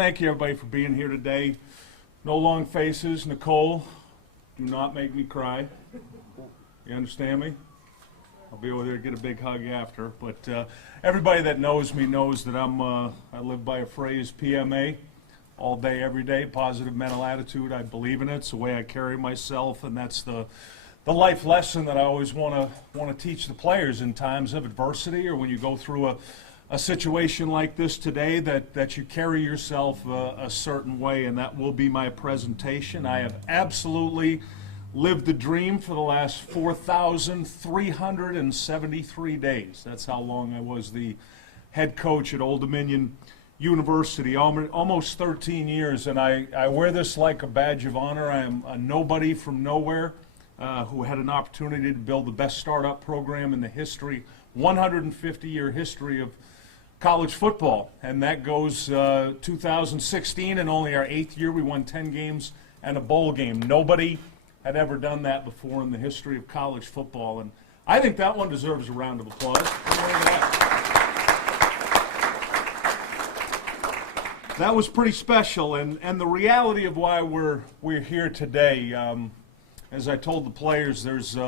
Thank you, everybody, for being here today. No long faces. Nicole, do not make me cry. You understand me? I'll be over there to get a big hug after. But everybody that knows me knows that I live by a phrase, PMA, all day, every day, positive mental attitude. I believe in it. It's the way I carry myself, and that's the life lesson that I always want to teach the players in times of adversity, or when you go through a situation like this today, that you carry yourself a certain way, and that will be my presentation. I have absolutely lived the dream for the last 4,373 days. That's how long I was the head coach at Old Dominion University, almost 13 years, and I wear this like a badge of honor. I am a nobody from nowhere who had an opportunity to build the best startup program in the history, 150-year history of college football, and that goes 2016, and only our 8th year we won 10 games and a bowl game. Nobody had ever done that before in the history of college football, and I think that one deserves a round of applause. That was pretty special, and the reality of why we're here today, as I told the players, there's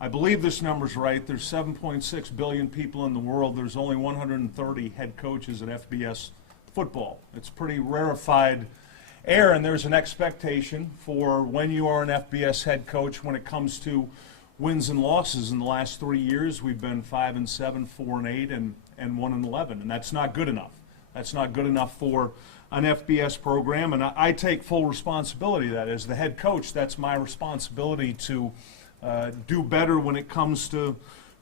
I believe this number's right. There's 7.6 billion people in the world. There's only 130 head coaches at FBS football. It's pretty rarefied air, and there's an expectation for when you are an FBS head coach when it comes to wins and losses. In the last 3 years, we've been 5-7, 4-8, and 1-11, and that's not good enough. That's not good enough for an FBS program, and I take full responsibility of that. As the head coach, that's my responsibility to do better when it comes to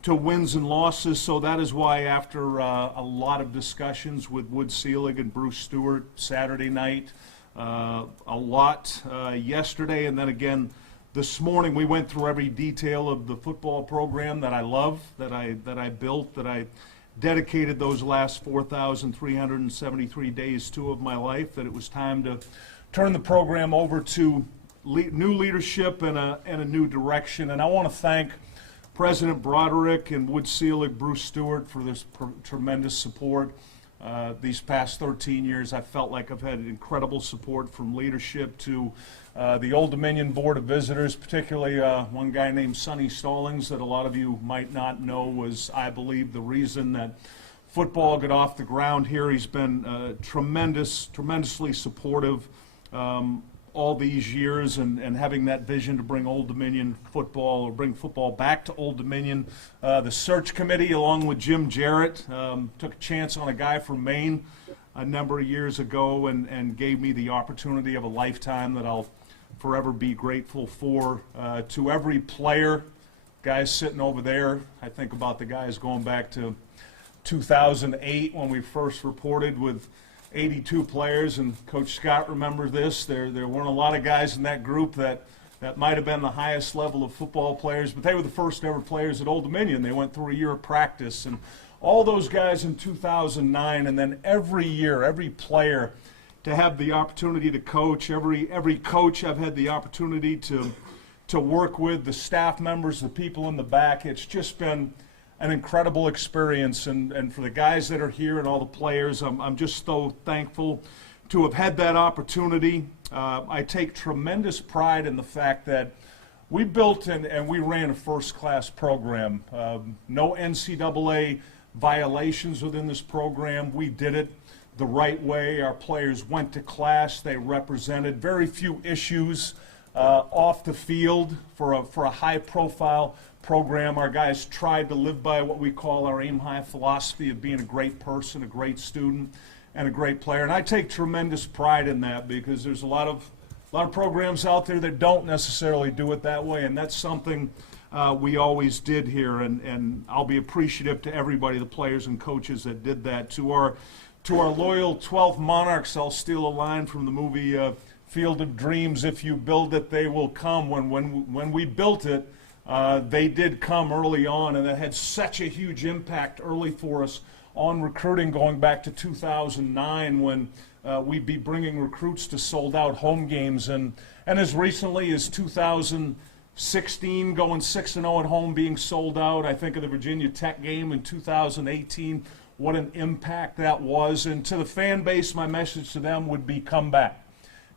wins and losses. So that is why, after a lot of discussions with Wood Selig and Bruce Stewart Saturday night, a lot yesterday, and then again this morning, we went through every detail of the football program that I love, that I built, that I dedicated those last 4,373 days to of my life, that it was time to turn the program over to new leadership and a new direction. And I want to thank President Broderick and Wood Selig, Bruce Stewart, for this tremendous support. These past 13 years, I felt like I've had incredible support from leadership to the Old Dominion Board of Visitors, particularly one guy named Sonny Stallings that a lot of you might not know was, I believe, the reason that football got off the ground here. He's been tremendously supportive all these years, and having that vision to bring Old Dominion football, or bring football back to Old Dominion. The search committee, along with Jim Jarrett, took a chance on a guy from Maine a number of years ago and gave me the opportunity of a lifetime that I'll forever be grateful for. To every player, guys sitting over there, I think about the guys going back to 2008 when we first reported with 82 players, and Coach Scott remembers this. There weren't a lot of guys in that group that might have been the highest level of football players, but they were the first ever players at Old Dominion. They went through a year of practice, and all those guys in 2009, and then every year, every player to have the opportunity to coach, every coach I've had the opportunity to work with, the staff members, the people in the back. It's just been an incredible experience, and for the guys that are here and all the players, I'm just so thankful to have had that opportunity. I take tremendous pride in the fact that we built and we ran a first-class program. No NCAA violations within this program. We did it the right way. Our players went to class. They represented very few issues off the field for a high-profile program. Our guys tried to live by what we call our aim high philosophy of being a great person, a great student, and a great player. And I take tremendous pride in that, because there's a lot of programs out there that don't necessarily do it that way, and that's something we always did here. And I'll be appreciative to everybody, the players and coaches that did that. To our loyal 12 Monarchs, I'll steal a line from the movie Field of Dreams: if you build it, they will come. When we built it, they did come early on, and that had such a huge impact early for us on recruiting, going back to 2009 when we'd be bringing recruits to sold-out home games, and as recently as 2016, going 6-0 at home, being sold out. I think of the Virginia Tech game in 2018 what an impact that was. And to the fan base, my message to them would be come back.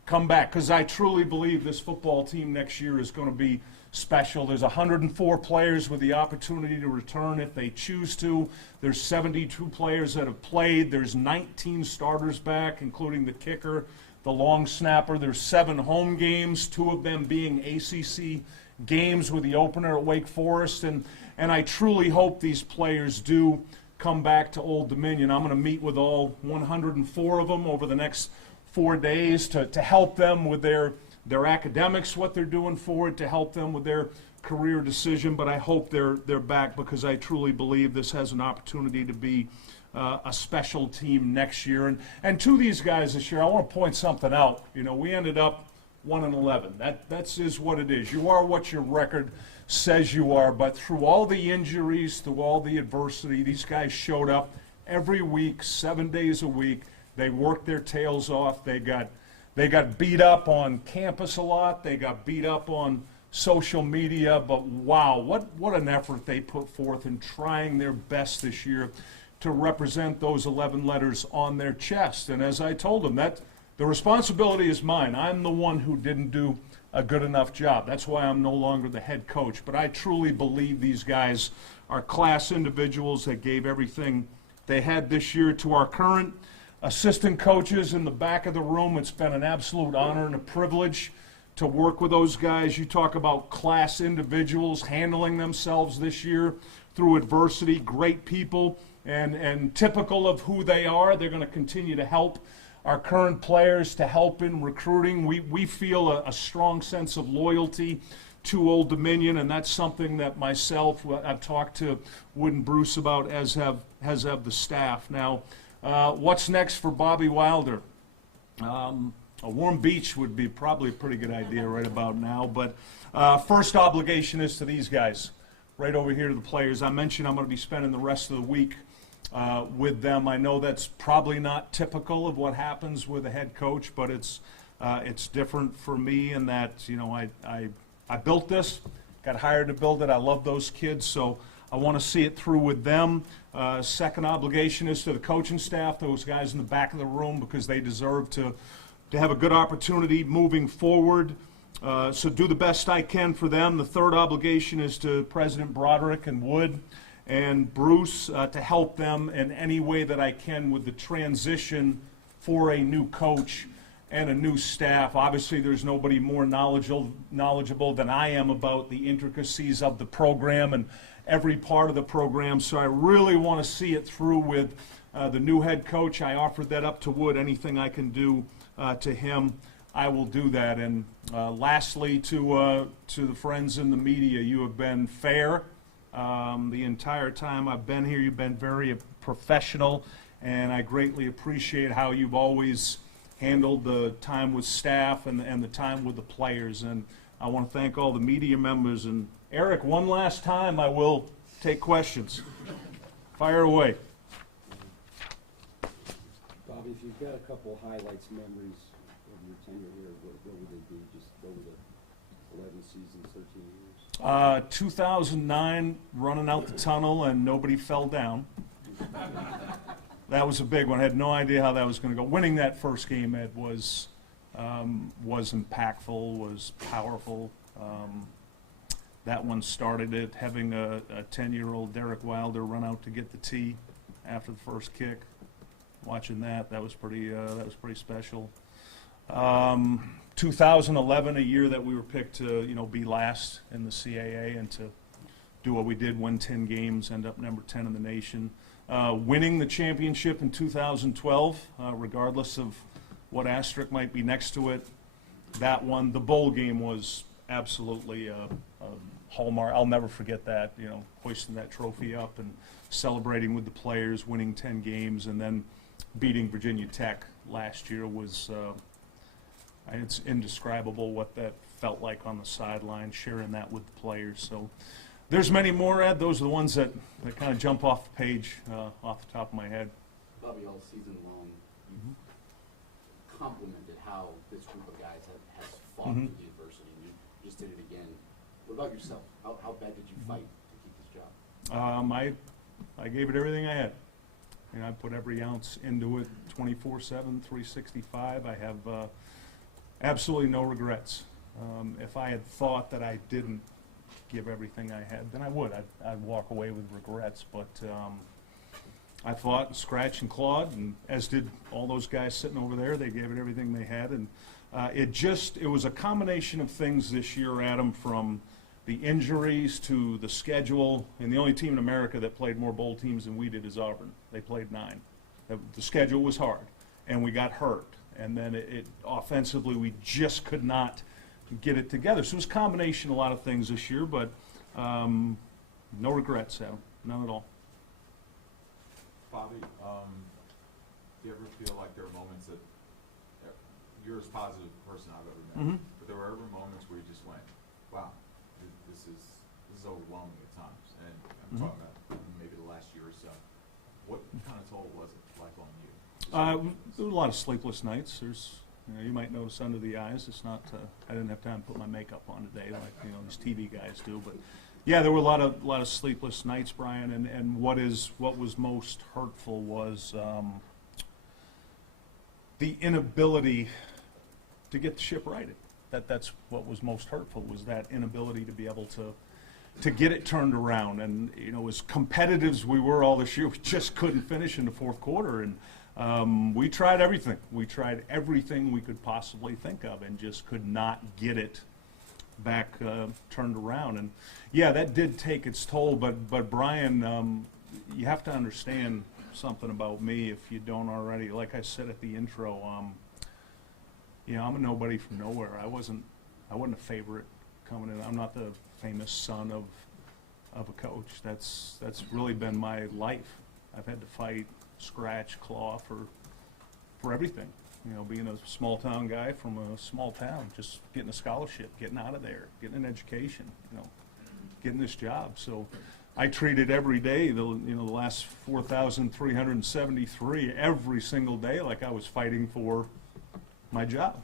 Come back, because I truly believe this football team next year is going to be special. There's 104 players with the opportunity to return if they choose to. There's 72 players that have played. There's 19 starters back, including the kicker, the long snapper. There's 7 home games, 2 of them being ACC games with the opener at Wake Forest. And I truly hope these players do come back to Old Dominion. I'm going to meet with all 104 of them over the next 4 days to help them with their academics, what they're doing for it, to help them with their career decision. But I hope they're back, because I truly believe this has an opportunity to be a special team next year. And to these guys this year, I want to point something out. You know, we ended up 1-11. That is what it is. You are what your record says you are. But through all the injuries, through all the adversity, these guys showed up every week, 7 days a week. They worked their tails off. They got beat up on campus a lot. They got beat up on social media. But wow, what an effort they put forth in trying their best this year to represent those 11 letters on their chest. And as I told them, that the responsibility is mine. I'm the one who didn't do a good enough job. That's why I'm no longer the head coach. But I truly believe these guys are class individuals that gave everything they had this year. To our current assistant coaches in the back of the room, it's been an absolute honor and a privilege to work with those guys. You talk about class individuals handling themselves this year through adversity, great people, and typical of who they are. They're going to continue to help our current players, to help in recruiting. We feel a strong sense of loyalty to Old Dominion, and that's something that myself, I've talked to Wood and Bruce about, as have the staff. Now, what's next for Bobby Wilder? A warm beach would be probably a pretty good idea right about now. But first obligation is to these guys, right over here to the players. I mentioned I'm going to be spending the rest of the week with them. I know that's probably not typical of what happens with a head coach, but it's different for me in that, you know, I built this, got hired to build it. I love those kids, so I want to see it through with them. Second obligation is to the coaching staff, those guys in the back of the room, because they deserve to have a good opportunity moving forward. So do the best I can for them. The third obligation is to President Broderick and Wood and Bruce, to help them in any way that I can with the transition for a new coach and a new staff. Obviously, there's nobody more knowledgeable than I am about the intricacies of the program and every part of the program. So I really want to see it through with the new head coach. I offered that up to Wood. Anything I can do to him, I will do that. And lastly, to the friends in the media, you have been fair. The entire time I've been here, you've been very professional, and I greatly appreciate how you've always handled the time with staff and the time with the players. And I want to thank all the media members. And Eric, one last time, I will take questions. Fire away. Bobby, if you've got a couple highlights, memories of your tenure here, what would it be? Just over the 11 seasons, 13 years? 2009, running out the tunnel and nobody fell down. That was a big one. I had no idea how that was going to go. Winning that first game, Ed, was impactful, was powerful. That one started it, having a 10-year-old Derek Wilder run out to get the tee after the first kick. Watching that was pretty special. 2011, a year that we were picked to be last in the CAA and to do what we did, win 10 games, end up number 10 in the nation. Winning the championship in 2012, regardless of what asterisk might be next to it, that one, the bowl game was absolutely a hallmark. I'll never forget that, hoisting that trophy up and celebrating with the players, winning 10 games, and then beating Virginia Tech last year was, it's indescribable what that felt like on the sideline, sharing that with the players. So there's many more, Ed. Those are the ones that kind of jump off the page, off the top of my head. Bobby, all season long, you complimented how this group of guys has fought through the adversity. You just did it again. What about yourself? How bad did you fight to keep this job? I gave it everything I had. You know, I put every ounce into it, 24/7, 365. I have absolutely no regrets. If I had thought that I didn't give everything I had, then I would. I'd walk away with regrets. But I fought, scratched, and clawed, and as did all those guys sitting over there. They gave it everything they had, and it was a combination of things this year, Adam, from the injuries to the schedule, and the only team in America that played more bowl teams than we did is Auburn. They played 9. The schedule was hard, and we got hurt, and then offensively we just could not get it together. So it was a combination of a lot of things this year, but no regrets, Adam, none at all. Bobby, do you ever feel like there are moments that you're as positive a person I've ever met, Mhm. but there were ever moments where you just went, "Wow, this is overwhelming at times," and I'm talking about maybe the last year or so. What kind of toll was it like on you? There were a lot of sleepless nights. You might notice under the eyes. It's not. I didn't have time to put my makeup on today, like these TV guys do. But yeah, there were a lot of sleepless nights, Brian. And what was most hurtful was the inability to get the ship righted. That's what was most hurtful, was that inability to be able to get it turned around. And as competitive as we were all this year, we just couldn't finish in the fourth quarter. And we tried everything. We tried everything we could possibly think of, and just could not get it back turned around. And yeah, that did take its toll. But Brian, you have to understand something about me if you don't already. Like I said at the intro, I'm a nobody from nowhere. I wasn't a favorite coming in. I'm not the famous son of a coach. That's really been my life. I've had to fight, scratch, claw for everything. Being a small town guy from a small town, just getting a scholarship, getting out of there, getting an education, getting this job. So I treated every day, the last 4,373, every single day, like I was fighting for my job.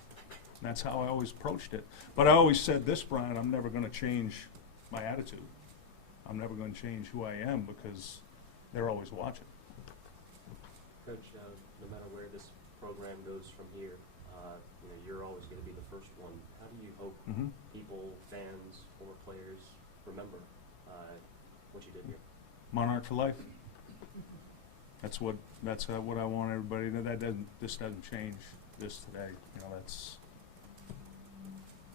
And that's how I always approached it. But I always said this, Brian, I'm never going to change my attitude. I'm never going to change who I am, because they're always watching. Coach, no matter where this program goes from here, you're always going to be the first one. How do you hope people, fans, former players remember what you did here? Monarch for life. That's what I want everybody to know. This doesn't change this today.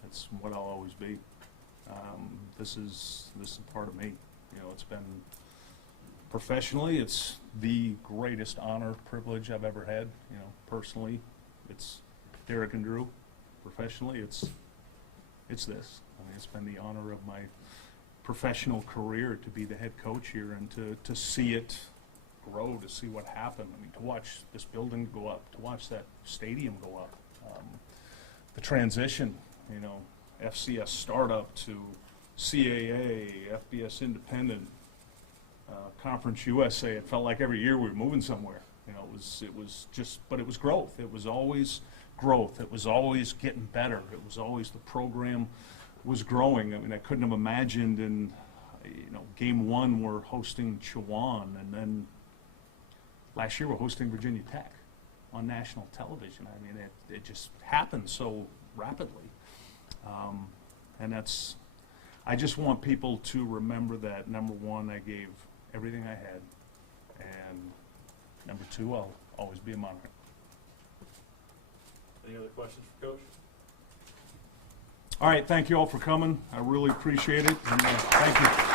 That's what I'll always be. This is a part of me. It's been professionally, it's the greatest honor, privilege I've ever had. Personally, it's Derek and Drew. Professionally, it's this. It's been the honor of my professional career to be the head coach here, and to see it grow, to see what happened. To watch this building go up, to watch that stadium go up, the transition, FCS startup to CAA, FBS independent, Conference USA. It felt like every year we were moving somewhere. It was just, but it was growth. It was always growth. It was always getting better. It was always, the program was growing. I couldn't have imagined in, game 1 we're hosting Chowan, and then last year we're hosting Virginia Tech on national television. It just happened so rapidly. And I just want people to remember that, number 1, I gave everything I had, and number 2, I'll always be a Monarch. Any other questions for Coach? All right, thank you all for coming. I really appreciate it, and thank you.